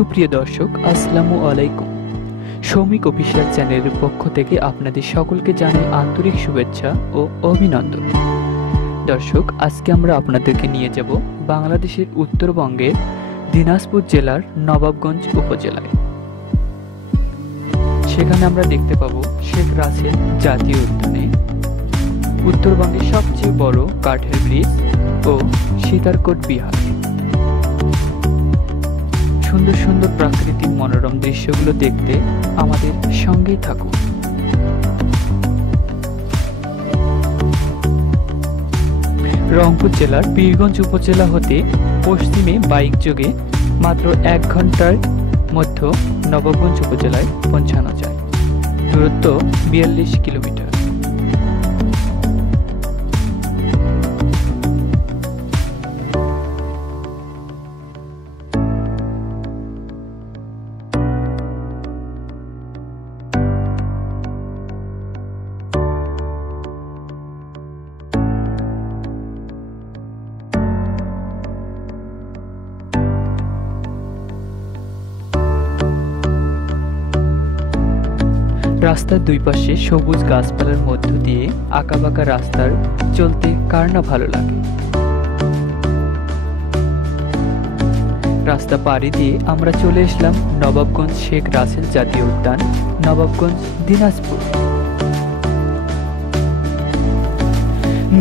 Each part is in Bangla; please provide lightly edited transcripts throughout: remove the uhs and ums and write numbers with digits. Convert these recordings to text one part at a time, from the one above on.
সুপ্রিয় দর্শক, আসসালামু আলাইকুম। শ্রমিক অফিসিয়াল চ্যানেলের পক্ষ থেকে আপনাদের সকলকে জানাই আন্তরিক শুভেচ্ছা ও অভিনন্দন। দর্শক, আজকে আমরা আপনাদেরকে নিয়ে যাব বাংলাদেশের উত্তরবঙ্গের দিনাজপুর জেলার নবাবগঞ্জ উপজেলায়। সেখানে আমরা দেখতে পাবো শেখ রাসেল জাতীয় উদ্যানে, উত্তরবঙ্গের সবচেয়ে বড় কাঠের ব্রিজ ও সীতারকোট বিহার। সুন্দর সুন্দর প্রাকৃতিক মনোরম দৃশ্যগুলো দেখতে আমাদের সঙ্গেই থাকুন। রংপুর জেলার পীরগঞ্জ উপজেলা হতে পশ্চিমে বাইক যোগে মাত্র 1 ঘন্টার মধ্যে নবাবগঞ্জ উপজেলায় পৌঁছানো যায়। দূরত্ব 42 কিলোমিটার। রাস্তার দুই পাশে সবুজ গাছপালার মধ্য দিয়ে আঁকাবাঁকা রাস্তার চলতে কার না ভালো লাগে। রাস্তা পাড়ি দিয়ে আমরা চলে এসলাম নবাবগঞ্জ শেখ রাসেল জাতীয় উদ্যান, নবাবগঞ্জ, দিনাজপুর।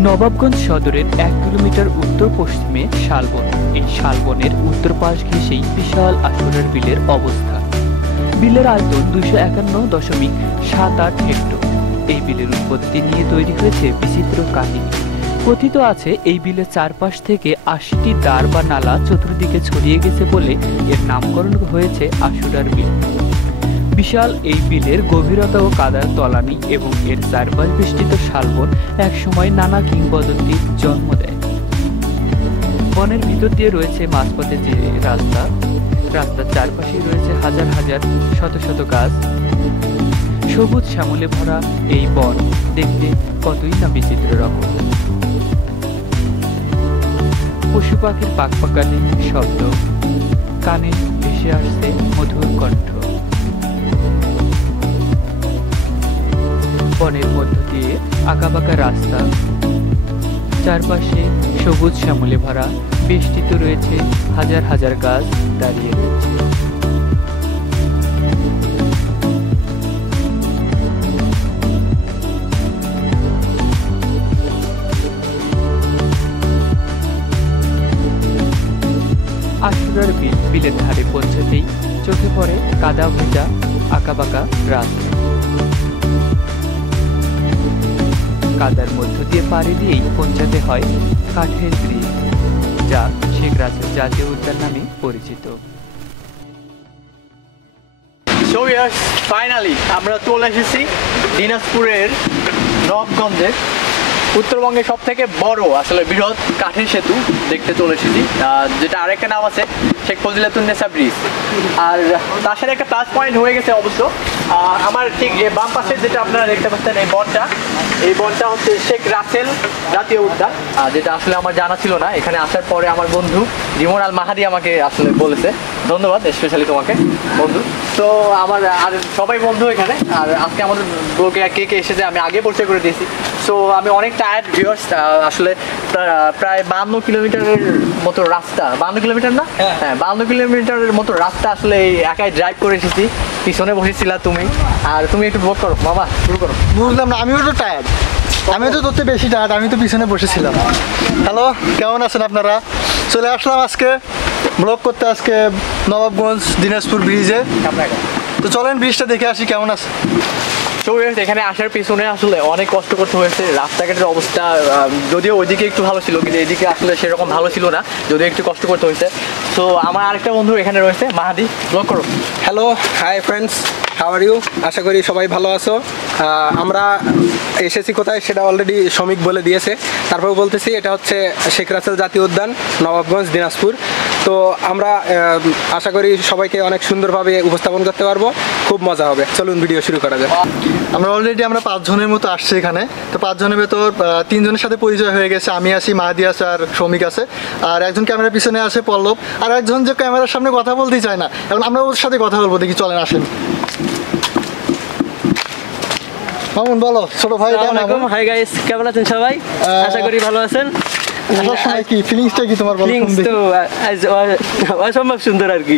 নবাবগঞ্জ সদরের 1 কিলোমিটার উত্তর পশ্চিমে শালবন। এই শালবনের উত্তর পাশ ঘেঁষেই বিশাল আশুরার বিলের অবস্থান। বিলের আয়তন 251.78 হেক্টর। এই বিলের উৎপত্তি নিয়ে তৈরি হয়েছে বিচিত্র কাহিনী। কথিত আছে এই বিলের চারপাশ থেকে 80টি দ্বার বা নালা চতুর্দিকে ছড়িয়ে গেছে বলে এর নামকরণ হয়েছে আশুরার বিল। বিশাল এই বিলের গভীরতা ও কাদার তলানি এবং এর চারপাশ বেষ্টিত শালবন একসময় নানা কিংবদন্তির জন্ম দেয়। বনের ভিতর দিয়ে রয়েছে মাঝপথে যে রাস্তার চারপাশে রয়েছে হাজার হাজার শত শত গাছ। সবুজ শ্যামলে ভরা এই বন দেখতে কতই না বিচিত্র রকম। পশু পাখির পাকপাকানি শব্দ, কানে ভেসে আসছে মধুর কণ্ঠ। বনের মধ্য দিয়ে আঁকাবাঁকা রাস্তা, চারপাশে সবুজ শ্যামলে ভরা, বেষ্টিত রয়েছে হাজার হাজার গাছ দাঁড়িয়ে রয়েছে। আশুরার বিলের ধারে পৌঁছাতেই চোখে পড়ে কাদা ভেজা আঁকাবাঁকা রাস্তা। কাদার মধ্য দিয়ে পাড়ি দিয়েই পৌঁছাতে হয় কাঠের ব্রিজ, যা শেখ রাসেল জাতীয় উদ্যান নামে পরিচিত। ফাইনালি আমরা চলে এসেছি দিনাজপুরের নবাবগঞ্জে, উত্তরবঙ্গের সব থেকে বড় আসলে বৃহৎ কাঠের সেতু দেখতে চলে এসেছি, যেটা আরেকটা নাম আছে শেখ ফজিলাতুন্নেসা ব্রিজ। আর তার সাথে একটা প্লাস পয়েন্ট হয়ে গেছে অবশ্য। আমার ঠিক বাম পাশে যেটা আপনারা দেখতে পাচ্ছেন এই বনটা হচ্ছে শেখ রাসেল জাতীয় উদ্যান, যেটা আসলে আমার জানা ছিল না। এখানে আসার পরে আমার বন্ধু রিমন আল মাহাদি আমাকে আসলে বলেছে। ধন্যবাদ স্পেশালি তোমাকে বন্ধু। তো আমার আর সবাই বন্ধু এখানে। আর আজকে আমাদের ব্লগে কে কে এসেছে আমি আগে পরিচয় করে দিয়েছি। সো আমি অনেক টায়ার্ড ভিউয়ার্স, আসলে প্রায় 52 কিলোমিটারের মতো রাস্তা, 52 কিলোমিটার না, হ্যাঁ 52 কিলোমিটারের মতো রাস্তা আসলে একাই ড্রাইভ করে এসেছি। পিছনে বসেছিলা তুমি, আর তুমি একটু ব্লগ করো বাবা, শুরু করো। বুঝলাম না, আমিও তো টায়ার্ড, আমি তো তোর বেশি টায়ার্ড, আমি তো পিছনে বসেছিলাম। হ্যালো, কেমন আছেন আপনারা? চলে আসলাম আজকে ব্লগ করতে, আজকে নবাবগঞ্জ দিনাজপুর ব্রিজে। তো চলেন ব্রিজটা দেখে আসি কেমন আছে। এখানে আসার পিছনে আসলে অনেক কষ্ট করতে হয়েছে। রাস্তাঘাটের অবস্থা যদিও ওইদিকে একটু ভালো ছিল, কিন্তু এদিকে আসলে সেরকম ভালো ছিল না, যদিও একটু কষ্ট করতে হয়েছে। তো আমার আরেকটা বন্ধু এখানে রয়েছে, মাহাদি, ব্লগ করো। Hello, hi friends, how are you? আশা করি সবাই ভালো আছো। আমরা এসেছি কোথায় সেটা অলরেডি শ্রমিক বলে দিয়েছে, তারপর বলতেছি এটা হচ্ছে শেখ রাসেল জাতীয় উদ্যান, নবাবগঞ্জ, দিনাজপুর। তো আমরা আশা করি সবাইকে অনেক সুন্দরভাবে উপস্থাপন করতে পারবো, খুব মজা হবে। চলুন ভিডিও শুরু করা যাক। আমরা অলরেডি 5 জনের মতো আসছি এখানে। তো 5 জনের ভেতর 3 জনের সাথে পরিচয় হয়ে গেছে। আমি আছি, মাহাদি আছে আর শ্রমিক আছে, আর একজন ক্যামেরার পিছনে আছে পল্লব, আর একজন যে ক্যামেরার সামনে কথা বলতেই চায় না। এখন আমরা ওর সাথে কথা বলবো, দেখি চলেন আসেন। মামুন বলো, ছোট ভাই। হাই গাইস, কেমন আছেন সবাই? আশা করি ভালো আছেন। আসার সময় কি ফিলিংসটা কি তোমার বলো? ফিলিংস তো অসম্ভব সুন্দর আর কি।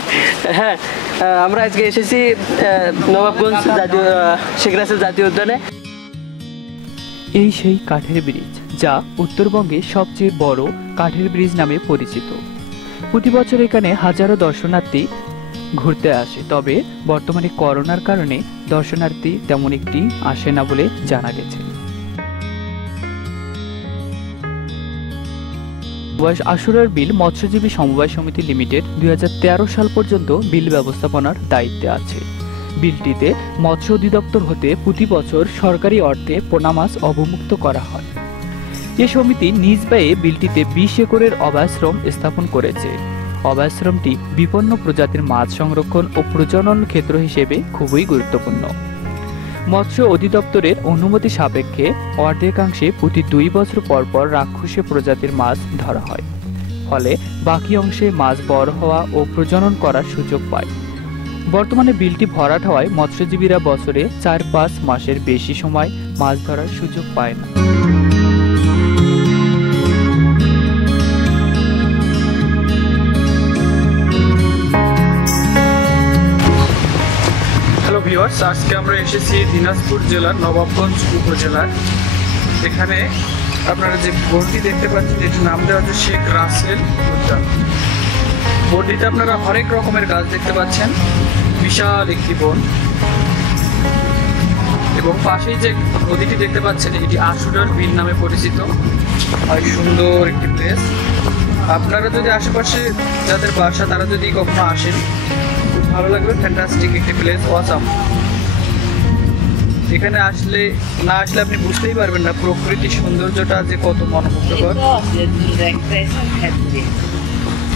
হ্যাঁ, আমরা আজকে এসেছি নবাবগঞ্জ জাতীয় শেখ রাসেল জাতীয় উদ্যানে। এই সেই কাঠের ব্রিজ, যা উত্তরবঙ্গের সবচেয়ে বড় কাঠের ব্রিজ নামে পরিচিত। প্রতি বছর এখানে হাজারো দর্শনার্থী ঘুরতে আসে, তবে বর্তমানে করোনার কারণে দর্শনার্থী তেমন একটি আসে না বলে জানা গেছে। আশুরার বিল মৎস্যজীবী সমবায় সমিতি লিমিটেড 2013 সাল পর্যন্ত বিল ব্যবস্থাপনার দায়িত্বে আছে। বিলটিতে মৎস্য অধিদপ্তর হতে প্রতি বছর সরকারি অর্থে পোনা মাছ অবমুক্ত করা হয়। এ সমিতি নিজ ব্যয়ে বিলটিতে 20 একরের অভয়াশ্রম স্থাপন করেছে। অভয়াশ্রমটি বিপন্ন প্রজাতির মাছ সংরক্ষণ ও প্রজনন ক্ষেত্র হিসেবে খুবই গুরুত্বপূর্ণ। মৎস্য অধিদপ্তরের অনুমতি সাপেক্ষে অর্ধেকাংশে প্রতি 2 বছর পর পর রাক্ষসী প্রজাতির মাছ ধরা হয়, ফলে বাকি অংশে মাছ বড় হওয়া ও প্রজনন করার সুযোগ পায়। বর্তমানে বিলটি ভরাট হওয়ায় মৎস্যজীবীরা বছরে 4-5 মাসের বেশি সময় মাছ ধরার সুযোগ পায় না। হ্যালো ভিউয়ার্স, আজকে আমরা এসেছি দিনাজপুর জেলার নবাবগঞ্জ উপজেলার। এখানে আপনারা যে বোর্ডটি দেখতে পাচ্ছেন, যেটির নাম দেওয়া আছে শেখ রাসেল উদ্যান। বোর্ডটিতে আপনারা হরেক রকমের গাছ দেখতে পাচ্ছেন, বিশাল একটি বন, এবং পাশেই যে নদীটি দেখতে পাচ্ছেন এটি আশুরার বিল নামে পরিচিত। হয় সুন্দর একটি প্লেস। আপনারা যদি আশেপাশে যাদের বাসা তারা যদি কখনো আসেন, খুব ভালো লাগবে। ফ্যান্টাস্টিক একটি প্লেস, অসাম। এখানে না আসলে আপনি বুঝতেই পারবেন না প্রকৃতির সৌন্দর্যটা যে কত মনোমুগ্ধকর।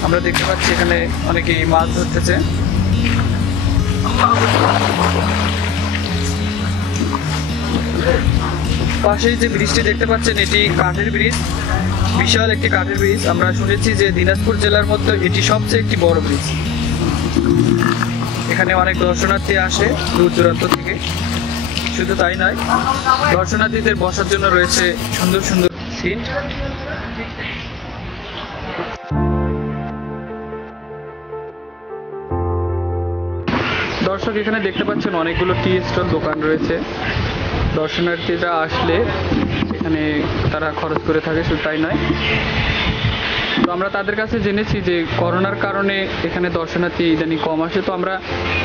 আমরা দেখতে পাচ্ছি এখানে অনেকেই মাছ ধরতেছে। পাশেই যে ব্রিজটি দেখতে পাচ্ছেন এটি কাঠের ব্রিজ, বিশাল একটি কাঠের ব্রিজ। আমরা শুনেছি যে দিনাজপুর জেলার মধ্যে এটি সবচেয়ে একটি বড় ব্রিজ। এখানে অনেক দর্শনার্থী আসে দূর দূরান্ত থেকে। শুধু তাই নয়, দর্শনার্থীদের বসার জন্য রয়েছে সুন্দর সুন্দর সিট। দর্শক, এখানে দেখতে পাচ্ছেন অনেকগুলো টি স্টল দোকান রয়েছে। দর্শনার্থীরা আসলে এখানে তারা খরচ করে থাকে। শুধু তাই নয়, তো আমরা তাদের কাছে জেনেছি যে করোনার কারণে এখানে দর্শনার্থী ইদানিং কম আসে। তো আমরা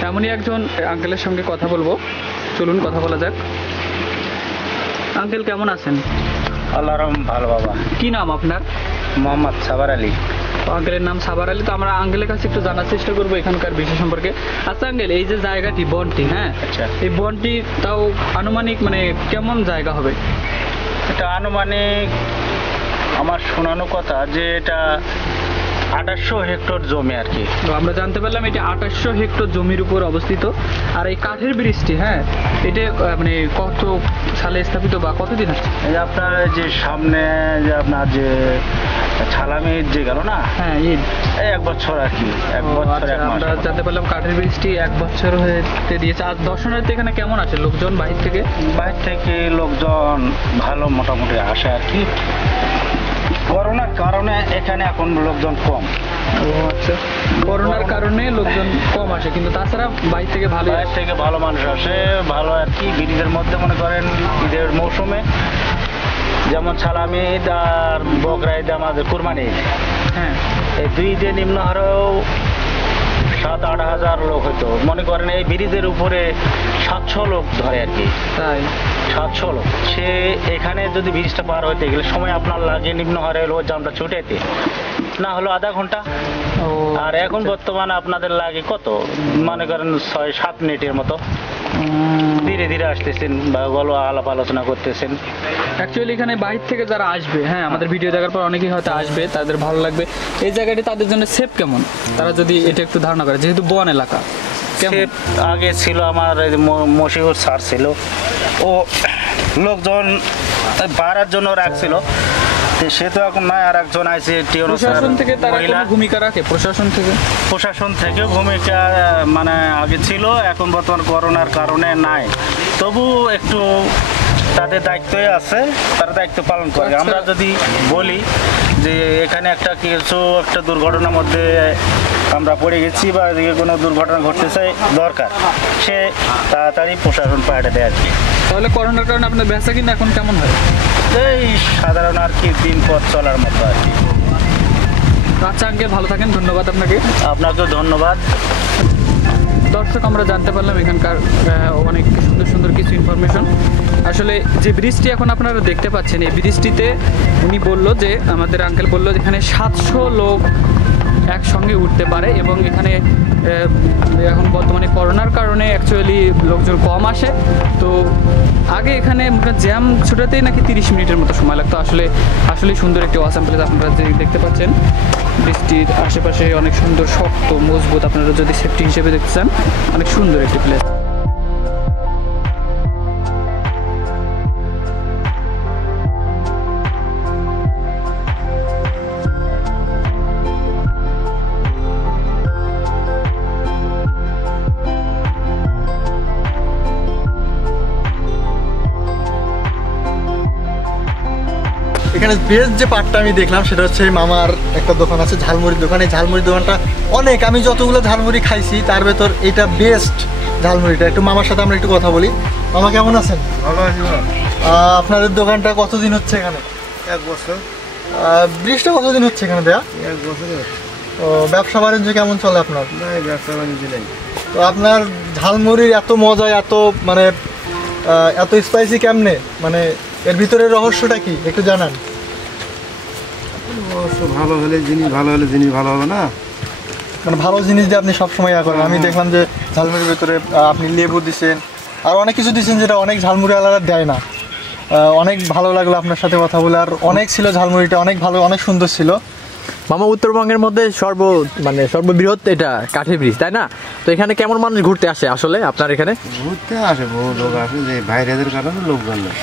এমনই একজন আঙ্কেলের সঙ্গে কথা বলবো। চলুন কথা বলা যাক। আঙ্কেল কেমন আছেন? আল্লাহ রহম, ভালো বাবা। কি নাম আপনার? মোহাম্মদ সাবার আলী। আঙ্কেলের নাম সাবার আলী। তো আমরা আঙ্কেলের কাছে একটু জানার চেষ্টা করবো এখানকার বিষয় সম্পর্কে। আচ্ছা আঙ্কেল, এই যে জায়গাটি বনটি, হ্যাঁ, আচ্ছা, এই বনটি তাও আনুমানিক কেমন জায়গা হবে? এটা আনুমানিক আমার শোনানো কথা যে এটা 2800 হেক্টর জমি আর কি। তো আমরা জানতে পারলাম এটি 2800 হেক্টর জমির উপর অবস্থিত। আর এই কাঠের ব্রিজটি, হ্যাঁ, এটা কত সালে স্থাপিত বা কতদিন আছে? এই যে আপনার যে সামনে যে আপনার যে ছালামি যে গেল না, হ্যাঁ, ঈদ, এই 1 বছর আর কি, 1 বছর 1 মাস। আমরা জানতে পারলাম কাঠের ব্রিজটি 1 বছর হতে দিয়েছে। আর দর্শনার্থী এখানে কেমন আসে লোকজন বাহির থেকে? বাহির থেকে লোকজন ভালো মোটামুটি আসে আর কি। করোনার কারণে এখানে এখন লোকজন কম। ও আচ্ছা, করোনার কারণে লোকজন কম আসে, কিন্তু তাছাড়া বাইরে থেকে ভালো মানুষ আসে। ভালো আর কি, ব্রিজের মধ্যে মনে করেন ঈদের মৌসুমে যেমন সালামি ঈদ আর বকরা ঈদ, আমাদের কুরবানি ঈদ, হ্যাঁ, এই 2 ঈদে নিম্ন হারেও 7-8 হাজার লোক হতো। মনে করেন এই ব্রিজের উপরে 700 লোক ধরে আর কি। তাই 700 লোক। সে এখানে যদি ব্রিজটা পার হইতে গেলে সময় আপনার লাগে নিম্ন হারে হলো জামটা ছুটাইতে না হলো আধা ঘন্টা। আর এখন বর্তমানে আপনাদের লাগে কত, মনে করেন 6-7 মিনিটের মতো। ধীরে ধীরে আসতেছেন বা গল্প আলাপ আলোচনা করতেছেন, অ্যাকচুয়ালি এখানে বাইরে থেকে যারা আসবে, হ্যাঁ আমাদের ভিডিও দেখার পর অনেকেই হয়তো আসবে, তাদের ভালো লাগবে। এই জায়গাটি তাদের জন্য সেফ কেমন, তারা যদি এটা একটু ধারণা করে, যেহেতু বন এলাকা কেমন? সে আগে ছিল আমার এই যে মশিউর স্যার ছিল, ও লোকজন ভাড়ার জন্য রাখছিল, তো সে তো এখন নাই, আর একজন আছে টিওনো স্যার প্রশাসন থেকে তারা মহিলা। কোনো ভূমিকা রাখে? প্রশাসন থেকেও ভূমিকা মানে আগে ছিল, এখন বর্তমান করোনার কারণে নাই, তবু একটু তাদের দায়িত্বই আছে, তারা দায়িত্ব পালন করে। আচ্ছা। আমরা যদি বলি যে এখানে একটা দুর্ঘটনার মধ্যে আমরা পড়ে গেছি বা এদিকে কোনো দুর্ঘটনা ঘটতেছে দরকার, সে তাড়াতাড়ি প্রশাসন পাঠিয়ে দেয় আর কি। তাহলে করোনার কারণে আপনার বেচা কিনা এখন কেমন হয়? এই সাধারণ আর কি দিন পথ চলার মতো আর কি। আচ্ছা আঙ্কেল, ভালো থাকেন, ধন্যবাদ আপনাকে। আপনাকেও ধন্যবাদ। দর্শক, আমরা জানতে পারলাম এখানকার অনেক সুন্দর সুন্দর কিছু ইনফরমেশন। আসলে যে ব্রিজটি এখন আপনারা দেখতে পাচ্ছেন, এই ব্রিজটিতে উনি বললো যে, আমাদের আঙ্কেল বললো এখানে 700 লোক একসঙ্গে উঠতে পারে, এবং এখানে এখন বর্তমানে করোনার কারণে অ্যাকচুয়ালি লোকজন কম আসে। তো আগে এখানে জ্যাম ছুটাতেই নাকি 30 মিনিটের মতো সময় লাগতো। আসলে সুন্দর একটি ওয়াসাম প্লেস আপনারা যে দেখতে পাচ্ছেন। বৃষ্টির আশেপাশে অনেক সুন্দর শক্ত মজবুত, আপনারা যদি সেফটি হিসেবে দেখতে চান, অনেক সুন্দর একটি প্লেস। এখানে বেস্ট যে পার্টটা আমি দেখলাম সেটা হচ্ছে মামার একটা দোকান আছে, ঝালমুড়ির দোকান। এই ঝালমুড়ির দোকানটা অনেক, আমি যতগুলো ঝালমুড়ি খাইছি তার ভেতর এটা বেস্ট ঝালমুড়িটা। একটু মামার সাথে আমরা একটু কথা বলি। মামা কেমন আছেন? ভালো আছি। আপনাদের দোকানটা কতদিন হচ্ছে এখানে? 1 বছর। ব্রিজটা কতদিন হচ্ছে এখানে দেয়া? 1 বছর। ও, ব্যবসা বাণিজ্য কেমন চলে আপনার? না, ব্যবসা বাণিজ্য নেই। তো আপনার ঝালমুড়ির এত মজা, এত মানে এত স্পাইসি কেমনে, মানে এর ভিতরে রহস্যটা কি একটু জানান। অবশ্য ভালো হলে জিনিস ভালো হবে না। মানে ভালো জিনিস দিয়ে আপনি সবসময় করেন। আমি দেখলাম যে ঝালমুড়ির ভিতরে আপনি লেবু দিচ্ছেন আর অনেক কিছু দিচ্ছেন, যেটা অনেক ঝালমুড়ি আলাদা দেয় না। অনেক ভালো লাগলো আপনার সাথে কথা বলে। আর অনেক ছিল ঝালমুড়িটা, অনেক ভালো, অনেক সুন্দর ছিল। মামা, উত্তরবঙ্গের মধ্যে সর্ববৃহৎ এটা কাঠি ব্রিজ, তাই না? তো এখানে কেমন মানুষ ঘুরতে আসে আসলে আপনার এখানে? ঘুরতে আসে, বহু লোক আসে, যে ভাইরাসের কারণে লোকজন নেই।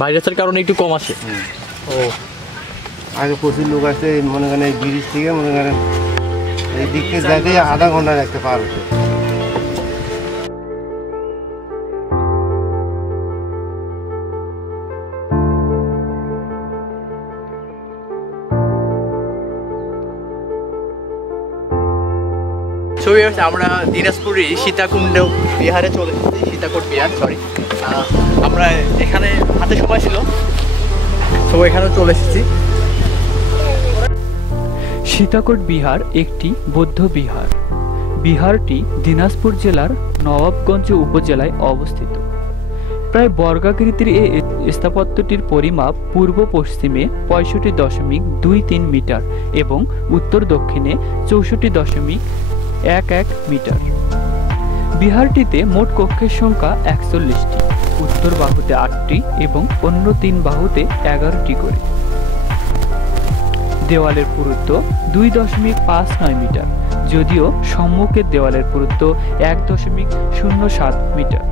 ভাইরাসের কারণে একটু কম আসে। ও, আগে প্রচুর লোক আসে, মনে করেন এই ব্রিজ থেকে মনে করেন এই দিক থেকে যাইতে আধা ঘন্টা রাখতে পার হতো। আমরা দিনাজপুরের সীতাকুণ্ড বিহারে চলে এসেছি, সীতাকুণ্ড বিহার, সরি। আমরা এখানে হাতে সময় ছিল, তো এখানেও চলে এসেছি। সীতাকোট বিহার একটি বৌদ্ধ বিহার। বিহারটি দিনাজপুর জেলার নবাবগঞ্জ উপজেলায় অবস্থিত। প্রায় বর্গাকৃতির এই স্থাপত্যটির পরিমাপ পূর্ব পশ্চিমে 65.23 মিটার এবং উত্তর দক্ষিণে 64.11 মিটার। বিহারটিতে মোট কক্ষের সংখ্যা 41টি, উত্তর বাহুতে 8টি এবং অন্য 3 বাহুতে 11টি করে। দেওয়ালের পুরুত্ব 2.59 মিটার, যদিও সম্মুখের দেওয়ালের পুরুত্ব 1.07 মিটার।